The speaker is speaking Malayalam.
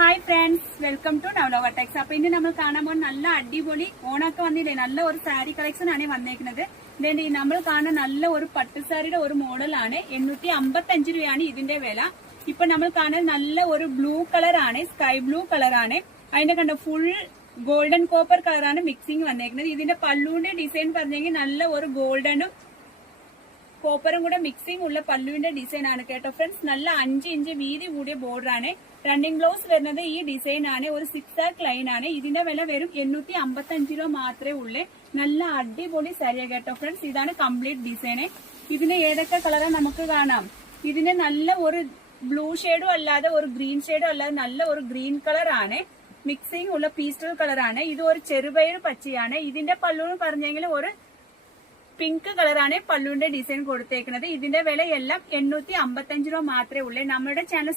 Hi friends, welcome to Navaloka techs. അപ്പൊ ഇന്ന് നമ്മൾ കാണാൻ പോകുന്ന നല്ല അടിപൊളി ഓണൊക്കെ വന്നില്ലേ, നല്ല ഒരു സാരി കളക്ഷൻ ആണ് വന്നേക്കുന്നത്. ഇതിന്റെ നമ്മൾ കാണുന്ന നല്ല ഒരു പട്ടുസാരിയുടെ ഒരു മോഡലാണ്. 855 രൂപയാണ് ഇതിന്റെ വില. ഇപ്പൊ നമ്മൾ കാണുന്ന നല്ല ഒരു ബ്ലൂ കളർ ആണ്, സ്കൈ ബ്ലൂ കളർ ആണ്. അതിന്റെ കണ്ട ഫുൾ ഗോൾഡൻ കോപ്പർ കളറാണ് മിക്സിംഗ് വന്നേക്കുന്നത്. ഇതിന്റെ പല്ലുവിന്റെ ഡിസൈൻ പറഞ്ഞെങ്കിൽ നല്ല ഒരു ഗോൾഡനും കോപ്പറും കൂടെ മിക്സിംഗ് ഉള്ള പല്ലുവിന്റെ ഡിസൈൻ ആണ് കേട്ടോ ഫ്രണ്ട്സ്. നല്ല 5 ഇഞ്ച് വീതി കൂടിയ ബോർഡർ ആണ്. റണ്ണിംഗ് ബ്ലൗസ് വരുന്നത് ഈ ഡിസൈൻ ആണ്, ഒരു 6 ആർക്ക് ലൈൻ ആണ്. ഇതിന്റെ വില വെറും 855 രൂപ മാത്രമേ ഉള്ളൂ. നല്ല അടിപൊളി സാരിയാ കേട്ടോ ഫ്രണ്ട്സ്. ഇതാണ് കംപ്ലീറ്റ് ഡിസൈൻ. ഇതിന് ഏതൊക്കെ കളറാ നമുക്ക് കാണാം. ഇതിന് നല്ല ഒരു ബ്ലൂ ഷെയ്ഡും അല്ലാതെ ഒരു ഗ്രീൻ ഷെയ്ഡും അല്ലാതെ നല്ല ഒരു ഗ്രീൻ കളർ ആണ്. മിക്സിംഗ് ഉള്ള പീസ്റ്റൽ കളർ ആണ്. ഇത് ഒരു ചെറുപയർ പച്ചയാണ്. ഇതിന്റെ പല്ലു പറഞ്ഞെങ്കിൽ ഒരു പിങ്ക് കളറാണ് പല്ലുവിന്റെ ഡിസൈൻ കൊടുത്തേക്കുന്നത്. ഇതിന്റെ വില എല്ലാം 855 രൂപ മാത്രമേ ഉള്ളൂ. നമ്മുടെ ചാനൽ